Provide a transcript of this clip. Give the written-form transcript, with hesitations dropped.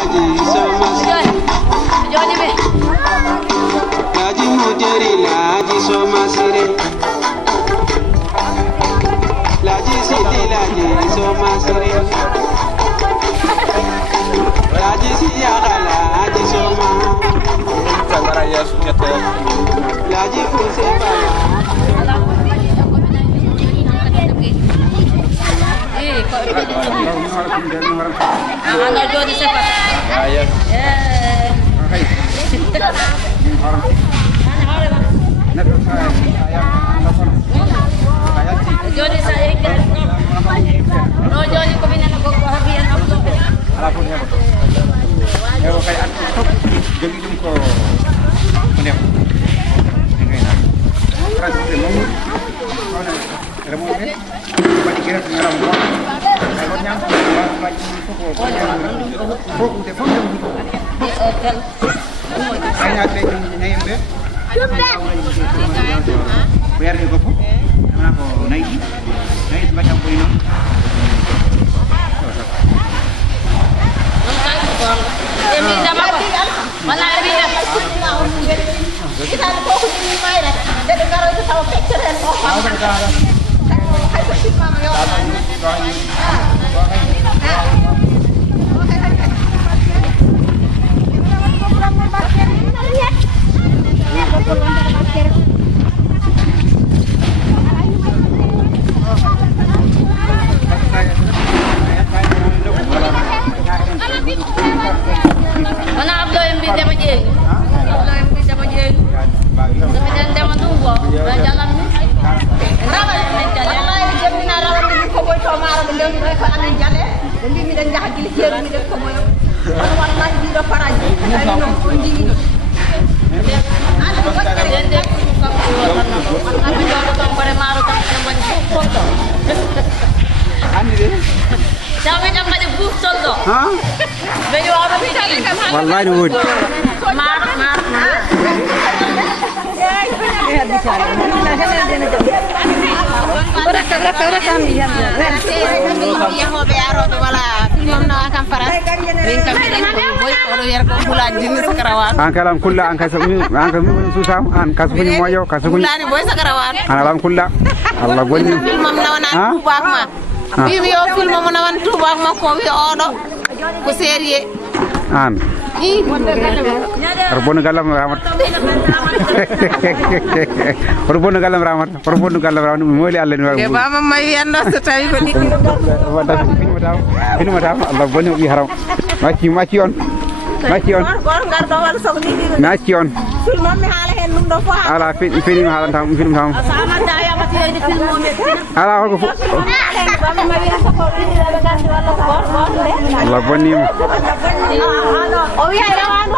laji somasire Joni be laji muderi laji somasire laji sidi laji somasire laji siyaga laji soma laji kuseba Angga Joni siapa? Ayah. Joni saya ikan. No Joni ko binan ako habian ako. Alapun ya. Ya kayak aku jadi jumko. Ini. Ini nah. Terus mau. Remo ini. Coba dikira pengaram gua. Kalau nyampe lagi pokok. Pokok de pokok. Saya ada yang nyampe. Biar dia pokok. Kenapa naik? Naik semacam poin. Demi sama apa? Mana lebih dah? Kita ada kok ini main lah. Jadi kalau itu tahu picture dan kok. Hai bersih mama yo. Mana ablo yang bisa majeng? Ablo yang bisa majeng. Kemudian dia menunggu. Jalan ni. Rawa jalan lain jam ni rawa ni ko boy to mara benda ni ko anan jale. Dan mi dan jahil jeru mi def ko moy. Wallahi di do faraji. Ay no ko ndigi do. Ana ko Dan dia suka keluar. Kami jodoh kau pada maru kami yang banyak foto. Ani deh. Kami yang banyak bukti tu. Hah? Baju apa ni? Wallahi duit. Mar. Angkalam kulla angkasumi susam angkasumi moyo kasumi alam kulla Allah bonni film nawana tubak ma. Bibi yo film mo nawan tubak ma ko wi odo ko serie. an Arbonu galam ramat Arbonu galam ramat moli Allah ni Ke ba ma may yando so tawi ko ni. wada fini madam Allah bonni wi haram maci on Gor ngar do wal so ni ni. maci on Film mi hala hen num do fo. ala film halan tam film tam Sama daya mati ada film mo. ala ko Ba ma may so ko ni la ga wala gor le. Allah bonni O wi ay rawan